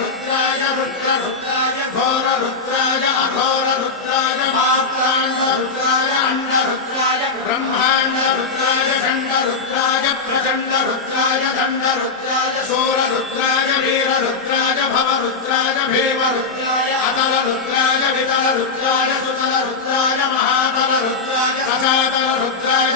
रुद्राय रुद्ररुद्राय घोररुद्राय अघोररुद्राय मात्राण्डरुद्राय अण्डरुद्राय ब्रह्माण्डरुद्राय खण्डरुद्राय प्रचण्डरुद्राय दण्डरुद्राय शूररुद्राय वीररुद्राय भवरुद्राय भीमरुद्राय अतलरुद्राय वितलरुद्राय सुतलरुद्राय महातलरुद्राय सचातलरुद्राय